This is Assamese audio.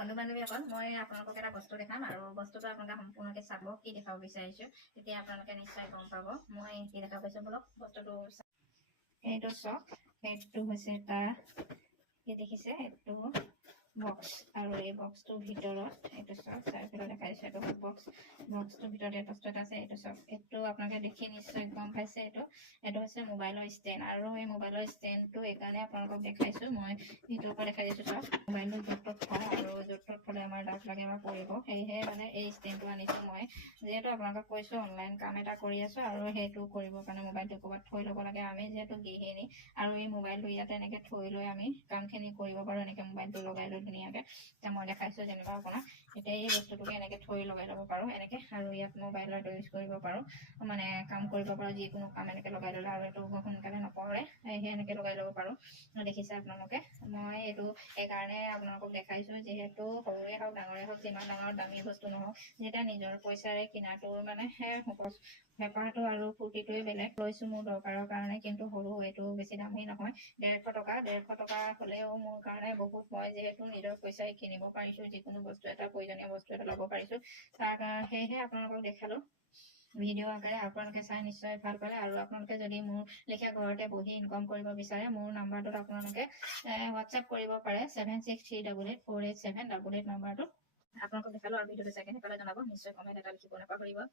বন্ধু বান্ধৱীসকল মই আপোনালোকক এটা বস্তু দেখাম আৰু বস্তুটো আপোনালোকে সম্পূৰ্ণকৈ চাব কি দেখাব বিচাৰিছোঁ তেতিয়া আপোনালোকে নিশ্চয় গম পাব মই কি দেখা পাইছোঁ বলক বস্তুটো এইটো চাওক এইটো হৈছে এটা কি দেখিছে এইটো বক্স আৰু এই বক্সটোৰ ভিতৰত এইটো চাওক চাৰ্কেলত দেখাইছোঁ এইটো বক্সটোৰ ভিতৰত এই বস্তু এটা আছে এইটো চাওক এইটো আপোনালোকে দেখি নিশ্চয় গম পাইছে এইটো হৈছে মোবাইলৰ ষ্টেণ্ড আৰু এই মোবাইলৰ ষ্টেণ্ডটো এইকাৰণে আপোনালোকক দেখাইছোঁ মই ভিডিঅ'ৰ পৰা দেখাই দিছোঁ চাওক মোবাইলটো য'ত ত'ত থওঁ আৰু য'ত ত'ত থ'লে আমাৰ দাগ লাগে আমাৰ পৰিব সেয়েহে মানে এই ষ্টেণ্ডটো আনিছোঁ মই যিহেতু আপোনালোকক কৈছোঁ অনলাইন কাম এটা কৰি আছোঁ আৰু সেইটো কৰিবৰ কাৰণে মোবাইলটো ক'ৰবাত থৈ ল'ব লাগে আমি যিহেতু গৃহিণী আৰু এই মোবাইলটো ইয়াতে এনেকৈ থৈ লৈ আমি কামখিনি কৰিব পাৰোঁ এনেকৈ মোবাইলটো লগাই লৈ ধুনীয়াকৈ এতিয়া মই দেখাইছোঁ যেনিবা আপোনাক এতিয়া এই বস্তুটোকে এনেকৈ থৈ লগাই ল'ব পাৰোঁ এনেকৈ আৰু ইয়াত মোবাইলত ইউজ কৰিব পাৰোঁ মানে কাম কৰিব পাৰোঁ যিকোনো কাম এনেকৈ লগাই ল'লে আৰু এইটো সোনকালে নপৰে সেয়েহে এনেকৈ লগাই ল'ব পাৰোঁ দেখিছে আপোনালোকে মই এইটো সেইকাৰণে আপোনালোকক দেখাইছোঁ যিহেতু সৰুৱে হওক ডাঙৰে হওক যিমান ডাঙৰ দামী বস্তু নহওক যেতিয়া নিজৰ পইচাৰে কিনাটোৰ মানে বেপাৰটো আৰু ফূৰ্তিটোৱে বেলেগ লৈছোঁ মোৰ দৰকাৰৰ কাৰণে কিন্তু সৰু এইটো বেছি দামী নহয় 150 টকা হ'লেও মোৰ কাৰণে বহুত মই যিহেতু নিজৰ পইচাৰে কিনিব পাৰিছোঁ যিকোনো বস্তু এটা প্ৰয়োজনীয় বস্তু এটা ল'ব পাৰিছোঁ তাৰ কাৰণে সেয়েহে আপোনালোকক দেখালোঁ ভিডিঅ' আকাৰে আপোনালোকে চাই নিশ্চয় ভাল পালে আৰু আপোনালোকে যদি মোৰ লেখীয়া ঘৰতে বহি ইনকম কৰিব বিচাৰে মোৰ নাম্বাৰটোত আপোনালোকে হোৱাটছএপ কৰিব পাৰে 7638848788 নাম্বাৰটোত আপোনালোকক দেখালোঁ আৰু ভিডিঅ'টো চাই কেনে জনাব নিশ্চয় কমেণ্ট এটা লিখিব নাপাহৰিব